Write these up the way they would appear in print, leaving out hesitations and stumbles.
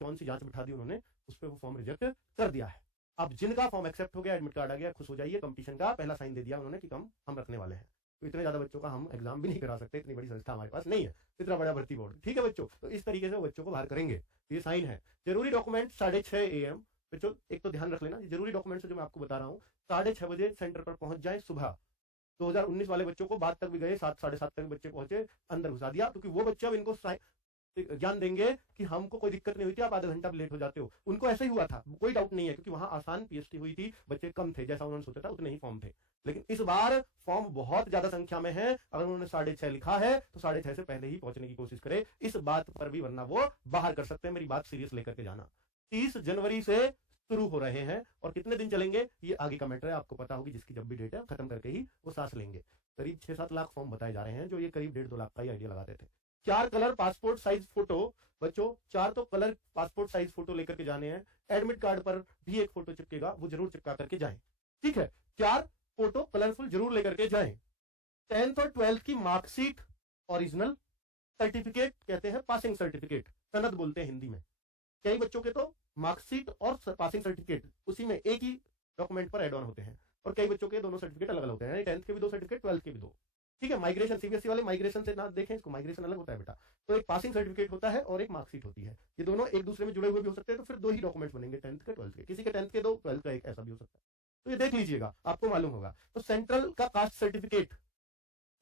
कौन सी जांच बिठा दी उन्होंने, उस पर वो फॉर्म रिजेक्ट कर दिया है। अब जिनका फॉर्म एक्सेप्ट हो गया, एडमिट कार्ड आ गया, खुश हो जाइए, कंपटीशन का पहला साइन दे दिया उन्होंने कि हम रखने वाले हैं। तो इतने ज्यादा बच्चों का हम एग्जाम भी नहीं करा सकते, इतनी बड़ी संस्था हमारे पास नहीं है, इतना बड़ा भर्ती बोर्ड। ठीक है बच्चों, तो इस तरीके से वो बच्चों को बाहर करेंगे। ये साइन है। जरूरी डॉक्यूमेंट 6:30 AM। बच्चों एक तो ध्यान रख लेना, जरूरी डॉक्यूमेंट जो मैं आपको बता रहा हूँ 6:30 बजे सेंटर पर पहुंच जाए सुबह। 2019 वाले बच्चों को बाद तक भी गए, 7 साढ़े 7 तक बच्चे पहुंचे, अंदर घुसा दिया, क्योंकि वो बच्चे अब इनको ज्ञान देंगे कि हमको कोई दिक्कत नहीं हुई थी, आप आधा घंटा लेट हो जाते हो। उनको ऐसा ही हुआ था, कोई डाउट नहीं है, क्योंकि वहां आसान पीएचडी हुई थी, बच्चे कम थे, जैसा उन्होंने सोचा था उतने ही फॉर्म थे। लेकिन इस बार फॉर्म बहुत ज्यादा संख्या में है। अगर उन्होंने 6:30 लिखा है तो 6:30 से पहले ही पहुंचने की कोशिश करे इस बात पर भी, वरना वो बाहर कर सकते हैं। मेरी बात सीरियस लेकर के जाना। 30 जनवरी से शुरू हो रहे हैं और कितने दिन चलेंगे ये आगे का मैटर है, आपको पता होगी। जिसकी जब भी डेट है खत्म करके ही वो सांस लेंगे। करीब 6-7 लाख फॉर्म बताए जा रहे हैं, जो ये करीब 1.5-2 लाख का ही आइडिया लगाते थे। 4 कलर पासपोर्ट साइज फोटो। बच्चों 4 तो कलर पासपोर्ट साइज फोटो लेकर के जाने हैं। एडमिट कार्ड पर भी एक फोटो चिपकेगा, वो जरूर चिपका करके जाएं। ठीक है, 4 फोटो कलरफुल जरूर लेकर के जाएं। 10th और 12th की मार्कशीट ओरिजिनल, सर्टिफिकेट कहते हैं, पासिंग सर्टिफिकेट सनद बोलते हैं हिंदी में। कई बच्चों के तो मार्कशीट और पासिंग सर्टिफिकेट उसी में एक ही डॉक्यूमेंट पर एड ऑन होते हैं, और कई बच्चों के दोनों सर्टिफिकेट अलग अलग होते हैं। 10th के भी 2 सर्टिफिकेट, 12th के भी 2। ठीक है, माइग्रेशन सीबीएसई वाले माइग्रेशन से ना देखें इसको, माइग्रेशन अलग होता है बेटा। तो एक पासिंग सर्टिफिकेट होता है और एक मार्कशीट होती है, ये दोनों एक दूसरे में जुड़े हुए भी हो सकते हैं, तो फिर 2 ही डॉक्यूमेंट्स बनेंगे, 10th के 12th के। किसी के 10th के 2, 12th का एक, ऐसा भी हो सकता है। तो ये देख लीजिएगा, आपको मालूम होगा। तो सेंट्रल का caste certificate,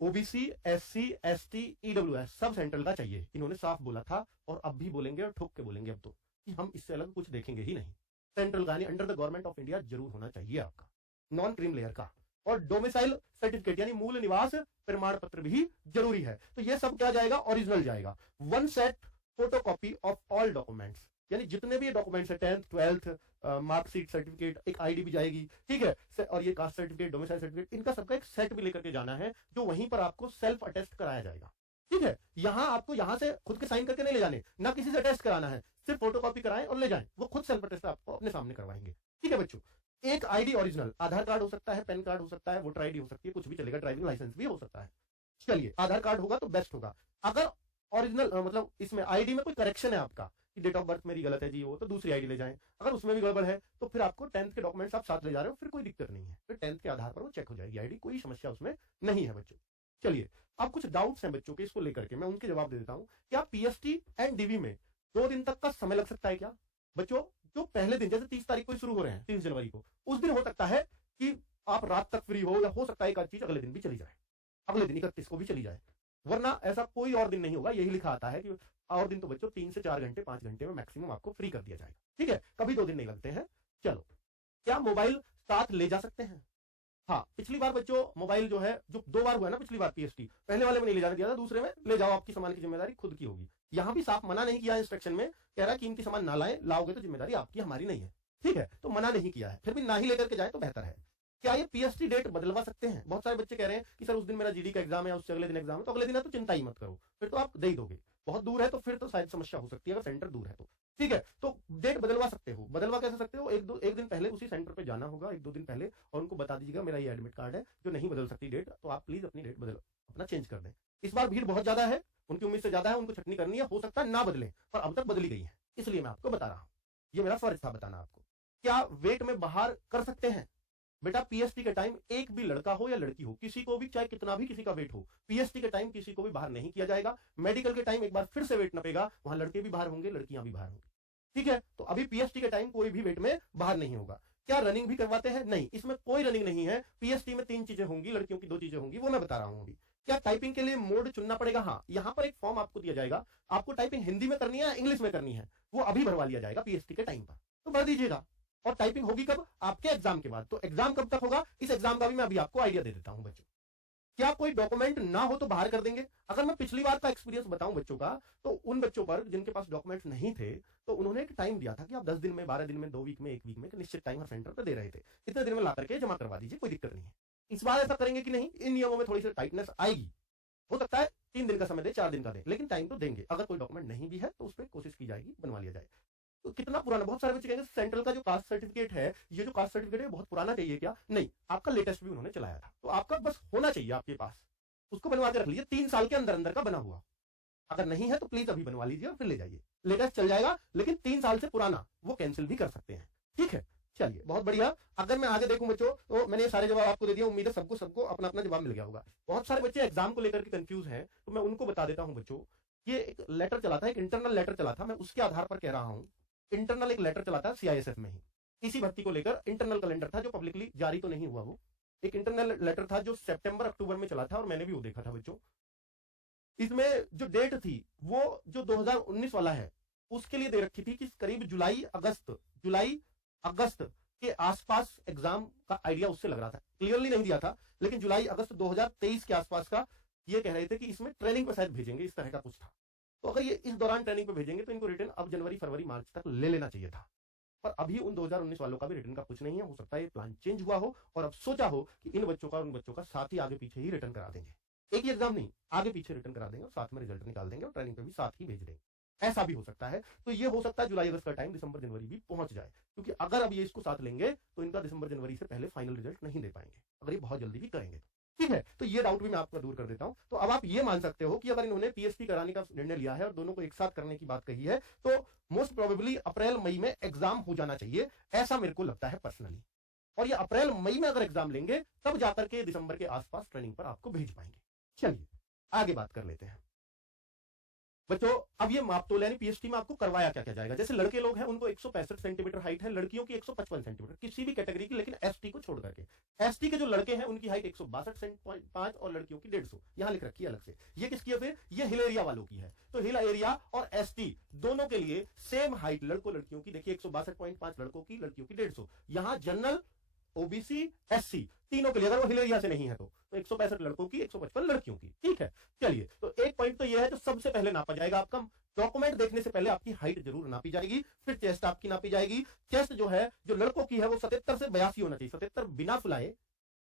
OBC, SC, ST, EWS सब सेंट्रल का चाहिए, इन्होंने साफ बोला था और अब भी बोलेंगे और ठोक के बोलेंगे अब तो, कि हम इससे अलग कुछ देखेंगे ही नहीं। सेंट्रल का under the government of India जरूर होना चाहिए आपका, नॉन क्रीम लेयर का। और डोमिसाइल सर्टिफिकेट यानी मूल निवास प्रमाण पत्र भी जरूरी है। तो ये सब क्या जाएगा, ओरिजिनल जाएगा। 1 set photocopy of all documents, यानी जितने भी डॉक्यूमेंट्स है, 10th 12th मार्कशीट सर्टिफिकेट, एक आईडी भी जाएगी। ठीक है, और ये कास्ट सर्टिफिकेट, डोमिसाइल सर्टिफिकेट, इनका सबका एक सेट भी लेकर के जाना है, जो वहीं पर आपको सेल्फ अटेस्ट कराया जाएगा। ठीक है, यहां आपको यहां से खुद के साइन करके नहीं ले जाने, ना किसी से अटेस्ट कराना है, सिर्फ फोटोकॉपी कराएं और ले जाएं, वो खुद सेल्फ अटेस्ट आपको अपने सामने करवाएंगे। ठीक है बच्चों, एक आईडी ओरिजिनल, आधार कार्ड हो सकता है, पैन कार्ड हो सकता है, वोटर आईडी हो सकती है, कुछ भी चलेगा, ड्राइविंग लाइसेंस भी हो सकता है। चलिए, आधार कार्ड होगा तो बेस्ट होगा। अगर ओरिजिनल मतलब इसमें आईडी में कोई करेक्शन है आपका कि डेट ऑफ बर्थ मेरी गलत है जी, वो तो दूसरी आईडी ले जाएं। अगर उसमें भी गड़बड़ है तो फिर आपको 10th के डॉक्यूमेंट्स आप साथ ले जा रहे हो, फिर कोई दिक्कत नहीं है, फिर 10th के आधार पर वो चेक हो जाएगी आईडी, कोई समस्या उसमें नहीं है बच्चों। चलिए, अब कुछ डाउट्स हैं बच्चों के, इसको लेकर के मैं उनके जवाब दे देता हूं। क्या पीएसटी एंड डीवी में 2 दिन तक का समय लग सकता है क्या बच्चों? जो पहले दिन, जैसे 30 तारीख को शुरू हो रहे हैं, 30 जनवरी को, उस दिन हो सकता है कि आप रात तक फ्री हो, या हो सकता है एक आध चीज अगले दिन भी चली जाए, अगले दिन 31 को भी चली जाए, वरना ऐसा कोई और दिन नहीं होगा। यही लिखा आता है कि और दिन तो बच्चों 3 से 4 घंटे 5 घंटे में मैक्सिमम आपको फ्री कर दिया जाएगा। ठीक है, कभी 2 दिन नहीं लगते हैं। चलो, क्या मोबाइल साथ ले जा सकते हैं? हाँ, पिछली बार बच्चों मोबाइल जो है, जो 2 बार हुआ ना पिछली बार पीएसटी, पहले वाले में नहीं ले जाने दिया था, दूसरे में ले जाओ, आपकी सामान की जिम्मेदारी खुद की होगी। यहां भी साफ मना नहीं किया इंस्ट्रक्शन में, कह रहा है कीमती सामान ना लाएं, लाओगे तो जिम्मेदारी आपकी, हमारी नहीं है। ठीक है, तो मना नहीं किया है, फिर भी ना ही लेकर के जाए तो बेहतर है। क्या ये पीएसटी डेट बदलवा सकते हैं? बहुत सारे बच्चे कह रहे हैं कि सर उस दिन मेरा जीडी का एग्जाम है, उससे अगले दिन एग्जाम है, तो अगले दिन है तो चिंता ही मत करो, फिर तो आप दे ही दोगे। बहुत दूर है तो फिर तो शायद समस्या हो सकती है, अगर सेंटर दूर है तो। ठीक है, तो डेट बदलवा सकते हो। बदलवा कैसे सकते हो? एक दिन पहले उसी सेंटर पे जाना होगा, 1-2 दिन पहले, और उनको बता दीजिएगा मेरा ये एडमिट कार्ड है, जो नहीं बदल सकती डेट, तो आप प्लीज अपनी डेट बदल, अपना चेंज कर दें। इस बार भीड़ बहुत ज्यादा है, उनकी उम्मीद से ज्यादा है, उनको छटनी करनी है, हो सकता है ना बदले, पर अब तक बदली गई है, इसलिए मैं आपको बता रहा हूं, ये मेरा फर्ज था बताना आपको। क्या वेट में बाहर कर सकते हैं? बेटा पीएसटी के टाइम एक भी लड़का हो या लड़की हो, किसी को भी, चाहे कितना भी किसी का वेट हो, पीएसटी के टाइम किसी को भी बाहर नहीं किया जाएगा। मेडिकल के टाइम एक बार फिर से वेट नपेगा, वहां लड़के भी बाहर होंगे, लड़कियां भी बाहर होंगी। ठीक है, तो अभी पीएसटी के टाइम कोई भी वेट में बाहर नहीं होगा। क्या रनिंग भी करवाते हैं? नहीं, इसमें कोई रनिंग नहीं है। पीएसटी में 3 चीजें होंगी, लड़कियों की 2 चीजें होंगी, वो मैं बता रहा हूं अभी। क्या टाइपिंग के लिए मोड चुनना पड़ेगा? हाँ, यहां पर एक फॉर्म आपको दिया जाएगा, आपको टाइपिंग हिंदी में करनी है या इंग्लिश में करनी है, वो अभी भरवा लिया जाएगा पीएसटी के टाइम पर, तो भर दीजिएगा। और टाइपिंग होगी कब? आपके एग्जाम के बाद। तो एग्जाम कब तक होगा, इस एग्जाम का भी मैं अभी आपको आइडिया दे देता हूं बच्चों। क्या कोई डॉक्यूमेंट ना हो तो बाहर कर देंगे? अगर मैं पिछली बार का एक्सपीरियंस बताऊं बच्चों का, तो उन बच्चों पर जिनके पास डॉक्यूमेंट्स नहीं थे, तो उन्होंने एक टाइम दिया था कि आप 10 दिन में, 12 दिन में, 2 वीक में, 1 वीक में, निश्चित टाइम हर सेंटर पर दे रहे थे, इतने दिन में ला करके जमा करवा दीजिए, कोई दिक्कत नहीं है। इस बार ऐसा करेंगे कि नहीं? इन नियमों में थोड़ी सी टाइटनेस आएगी, हो सकता है 3 दिन का समय दे, 4 दिन का दे, लेकिन टाइम तो देंगे। अगर कोई डॉक्यूमेंट नहीं भी है तो उस पर कोशिश की जाएगी, बनवा लिया जाए। तो कितना पुराना, बहुत सारे बच्चे कहेंगे सेंट्रल का जो कास्ट सर्टिफिकेट है, ये जो कास्ट सर्टिफिकेट है बहुत पुराना चाहिए क्या? नहीं, आपका लेटेस्ट भी उन्होंने चलाया था, तो आपका बस होना चाहिए आपके पास, उसको बनवा के रख लीजिए, 3 साल के अंदर अंदर का बना हुआ। अगर नहीं है तो प्लीज अभी बनवा लीजिए और फिर ले जाइए, लेटेस्ट चल जाएगा, लेकिन 3 साल से पुराना वो कैंसिल भी कर सकते हैं। ठीक है, चलिए बहुत बढ़िया। अगर मैं आगे देखूं बच्चों, तो मैंने ये सारे जवाब आपको दे दिया, उम्मीद है सबको अपना अपना जवाब मिल गया होगा। बहुत सारे बच्चे एग्जाम को लेकर के कंफ्यूज हैं, तो मैं उनको बता देता हूं बच्चों। ये एक लेटर चला था, एक इंटरनल लेटर चला था, मैं उसके आधार पर कह रहा हूं। इंटरनल एक लेटर चला था सीआईएसएफ में ही, इसी भर्ती को लेकर इंटरनल कैलेंडर था, जो पब्लिकली जारी तो नहीं हुआ। वो एक इंटरनल लेटर था जो सितंबर अक्टूबर में चला था, और मैंने भी वो देखा था बच्चों। इसमें जो डेट थी वो जो 2019 वाला है उसके लिए दे रखी थी कि करीब जुलाई अगस्त के आसपास एग्जाम का आइडिया उससे लग रहा था, क्लियरली नहीं दिया था, लेकिन जुलाई अगस्त 2023 के आसपास का ये कह रहे थे कि इसमें ट्रेनिंग पर शायद भेजेंगे, इस तरह का कुछ था। तो अगर ये इस दौरान ट्रेनिंग पे भेजेंगे तो इनको रिटर्न अब जनवरी फरवरी मार्च तक ले लेना चाहिए था, पर अभी उन 2019 वालों का भी रिटर्न का कुछ नहीं है। हो सकता है ये प्लान चेंज हुआ हो और अब सोचा हो कि इन बच्चों का और उन बच्चों का साथ ही आगे पीछे ही रिटर्न करा देंगे, एक ही एग्जाम नहीं, आगे पीछे रिटर्न करा देंगे और साथ में रिजल्ट निकाल देंगे और ट्रेनिंग पे भी साथ ही भेज देंगे। ऐसा भी हो सकता है। तो ये हो सकता है जुलाई अगस्त का टाइम दिसंबर जनवरी भी पहुंच जाए, क्योंकि अगर अब ये इसको साथ लेंगे तो इनका दिसंबर जनवरी से पहले फाइनल रिजल्ट नहीं दे पाएंगे, अगर ये बहुत जल्दी भी करेंगे। ठीक है, तो ये डाउट भी मैं आपका दूर कर देता हूं। तो अब आप ये मान सकते हो कि अगर इन्होंने पीएचडी कराने का निर्णय लिया है और दोनों को एक साथ करने की बात कही है, तो मोस्ट प्रोबेबली अप्रैल मई में एग्जाम हो जाना चाहिए, ऐसा मेरे को लगता है पर्सनली। और ये अप्रैल मई में अगर एग्जाम लेंगे तब जाकर के दिसंबर के आसपास ट्रेनिंग पर आपको भेज पाएंगे। चलिए आगे बात कर लेते हैं बच्चों। अब ये मापतोल यानी पीएचडी में आपको करवाया क्या क्या जाएगा। जैसे लड़के लोग हैं उनको 165 सेंटीमीटर हाइट है, लड़कियों की 155 सेंटीमीटर, किसी भी कैटेगरी की, लेकिन एसटी को छोड़ करके। एसटी के जो लड़के हैं उनकी हाइट 162.5 और लड़कियों की 150, यहां लिख रखी है अलग से। ये किसकी है फिर? ये हिल एरिया वालों की है। तो हिल एरिया और एसटी दोनों के लिए सेम हाइट लड़कों लड़कियों की, देखिए 162.5 लड़कों की, लड़कियों की 150। यहां जनरल, ओबीसी, एससी तीनों के लिए, अगर वो हिल एरिया से नहीं है तो 165 लड़कों की, 155 लड़कियों की। ठीक है, चलिए तो एक पॉइंट तो ये है जो सबसे पहले नापा जाएगा आपका। डॉक्यूमेंट देखने से पहले आपकी हाइट जरूर नापी जाएगी, फिर चेस्ट आपकी नापी जाएगी। चेस्ट जो है जो लड़कों की है वो 77 से 82 होना चाहिए, 77 बिना फुलाए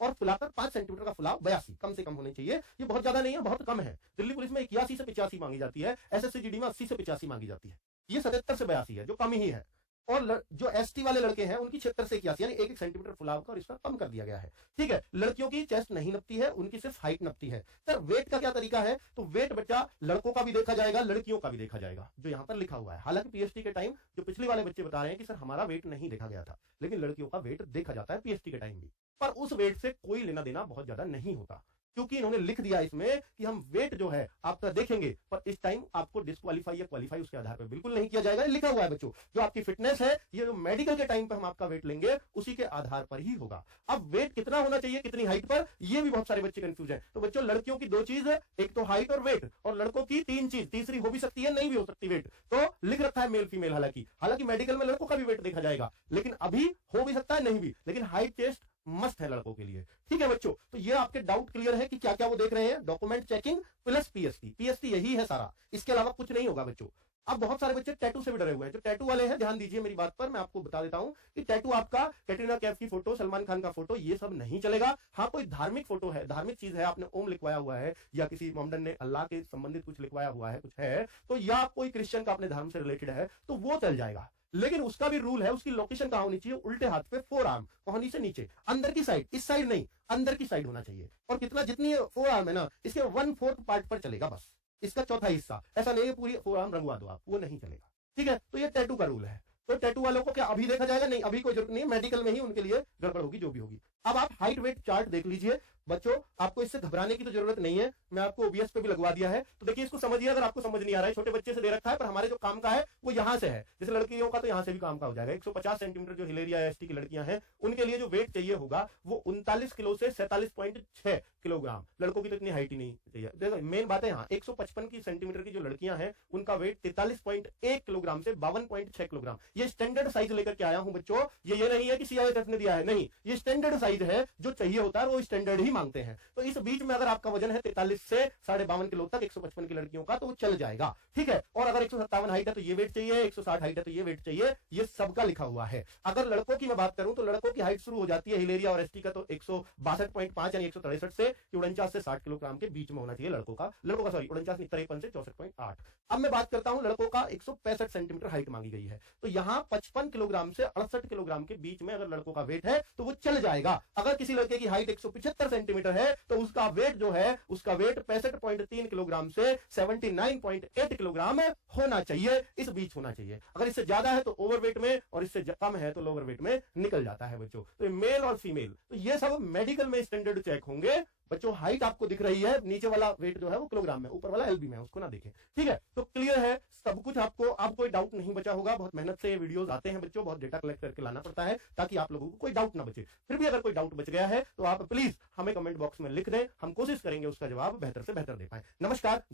और फुलाकर 5 सेंटीमीटर का फुलाव 82 कम से कम होने चाहिए। ये बहुत ज्यादा नहीं है, बहुत कम है। दिल्ली पुलिस में 81 से 85 मांगी जाती है, एसएससी में 80 से 85 मांगी जाती है। ये 77 से 82 है जो कम ही है। और जो एसटी वाले लड़के हैं उनकी 76 से 81 यानी 1 सेंटीमीटर फुलाव का और इसका कम कर दिया गया है। ठीक है, लड़कियों की चेस्ट नहीं नपती है, उनकी सिर्फ हाइट नपती है। सर वेट का क्या तरीका है? तो वेट बच्चा लड़कों का भी देखा जाएगा, लड़कियों का भी देखा जाएगा, जो यहाँ पर लिखा हुआ है। हालांकि पीएचडी के टाइम जो पिछले वाले बच्चे बता रहे हैं कि सर हमारा वेट नहीं देखा गया था, लेकिन लड़कियों का वेट देखा जाता है पीएचडी के टाइम भी, पर उस वेट से कोई लेना देना बहुत ज्यादा नहीं होता, क्योंकि इन्होंने लिख दिया इसमें कि हम वेट जो है आपका देखेंगे, पर इस टाइम आपको डिस्क्वालीफाई या क्वालीफाई उसके आधार पर बिल्कुल नहीं किया जाएगा। लिखा हुआ है बच्चों, जो आपकी फिटनेस है, ये जो मेडिकल के टाइम पर हम आपका वेट लेंगे उसी के आधार पर ही होगा। अब वेट कितना होना चाहिए, कितनी हाइट पर, ये भी बहुत सारे बच्चे कंफ्यूज है। तो बच्चों लड़कियों की 2 चीज है, एक तो हाइट और वेट, और लड़कों की 3 चीज, तीसरी हो भी सकती है नहीं भी हो सकती वेट। तो लिख रखा है मेल फीमेल, हालांकि मेडिकल में लड़कों का भी वेट देखा जाएगा, लेकिन अभी हो भी सकता है नहीं भी, लेकिन हाइट चेस्ट मस्त है लड़कों के लिए। ठीक है बच्चों, तो ये आपके डाउट क्लियर है कि क्या क्या वो देख रहे हैं? डॉक्यूमेंट चेकिंग प्लस पीएचडी यही है सारा, इसके अलावा कुछ नहीं होगा बच्चों। अब बहुत सारे बच्चे टैटू से भी डरे हुए हैं। जो टैटू वाले हैं ध्यान दीजिए मेरी बात पर, मैं आपको बता देता हूं कि टैटू आपका कैटरीना कैफ की फोटो, सलमान खान का फोटो, ये सब नहीं चलेगा। हाँ कोई धार्मिक फोटो है, धार्मिक चीज है, आपने ओम लिखवाया हुआ है या किसी मोमडन ने अल्लाह के संबंधित कुछ लिखवाया हुआ है, कुछ है तो, या कोई क्रिश्चियन का अपने धर्म से रिलेटेड है तो वो चल जाएगा। लेकिन उसका भी रूल है, उसकी लोकेशन कहां होनी चाहिए? उल्टे हाथ पे, फोर आर्म, कोहनी से नीचे, अंदर की साइड, इस साइड नहीं, अंदर की साइड होना चाहिए। और कितना, जितनी फोर आर्म है ना, इसके 1/4 पार्ट पर चलेगा बस, इसका चौथा हिस्सा। ऐसा नहीं है पूरी फोर आर्म रंगवा दो आप, वो नहीं चलेगा। ठीक है, तो ये टैटू का रूल है। तो टैटू वालों को क्या अभी देखा जाएगा? नहीं, अभी कोई जरूरत नहीं है, मेडिकल में ही उनके लिए गड़बड़ होगी जो भी होगी। अब आप हाइट वेट चार्ट देख लीजिए बच्चों, आपको इससे घबराने की तो जरूरत नहीं है, मैं आपको ओबीएस पे भी लगवा दिया है। तो देखिए इसको समझिए, अगर आपको समझ नहीं आ रहा है, छोटे बच्चे से दे रखा है, पर हमारे जो काम का है वो यहां से है। जैसे लड़कियों का तो यहां से भी काम का हो जाएगा। 150 सेंटीमीटर जो हिलेरिया एसटी की लड़कियां हैं उनके लिए जो वेट चाहिए होगा वो 39 किलो से 47.6 किलोग्राम। लड़कों की तो इतनी हाइट ही नहीं चाहिए। देखो मेन बात है, यहाँ 155 की सेंटीमीटर की जो लड़कियां हैं उनका वेट 43.1 किलोग्राम से 52.6 किलोग्राम। ये स्टैंडर्ड साइज लेकर के आया हूं बच्चों, ये नहीं है कि सीआईएसएफ ने दिया है, नहीं, ये स्टैंडर्ड साइज है, जो चाहिए होता है वो स्टैंडर्ड ही मांगते हैं। तो इस बीच में अगर आपका वजन है 43 से 52.5 किलो तक 155 की लड़कियों का, तो वो चल जाएगा। ठीक है, और अगर 157 हाइट है तो ये वेट चाहिए, 160 हाइट है तो ये वेट चाहिए, ये सबका लिखा हुआ है। अगर लड़कों की मैं बात करूं तो लड़कों की हाइट शुरू हो जाती है हिलेरिया और एसटी का तो 162.5 यानी 163 से 49 से 60 किलोग्राम के बीच में होना चाहिए लड़कों का सॉरी 49 नहीं 53 से 64.8। अब मैं बात करता हूं लड़कों का, 165 सेंटीमीटर हाइट मांगी गई है, तो यहां 55 किलोग्राम से 68 किलोग्राम के बीच में अगर लड़कों का वेट है तो वो चल जाएगा। अगर किसी लड़के की हाइट 175 सेंटीमीटर है तो उसका वेट जो है, उसका वेट 65.3 किलोग्राम से 79.8 किलोग्राम होना चाहिए, इस बीच होना चाहिए। अगर इससे ज्यादा है तो ओवरवेट में, और इससे कम है तो लोअर वेट में निकल जाता है बच्चों। तो मेल और फीमेल, तो ये सब मेडिकल में स्टैंडर्ड चेक होंगे बच्चों। हाइट आपको दिख रही है, नीचे वाला वेट जो है वो किलोग्राम में, ऊपर वाला एलबी में, उसको ना देखें, ठीक है। तो क्लियर है सब कुछ, आपको अब कोई डाउट नहीं बचा होगा। बहुत मेहनत से ये वीडियोस आते हैं बच्चों, बहुत डेटा कलेक्ट करके लाना पड़ता है ताकि आप लोगों को कोई डाउट ना बचे। फिर भी अगर कोई डाउट बच गया है तो आप प्लीज हमें कमेंट बॉक्स में लिख दें, हम कोशिश करेंगे उसका जवाब बेहतर से बेहतर दे पाए। नमस्कार।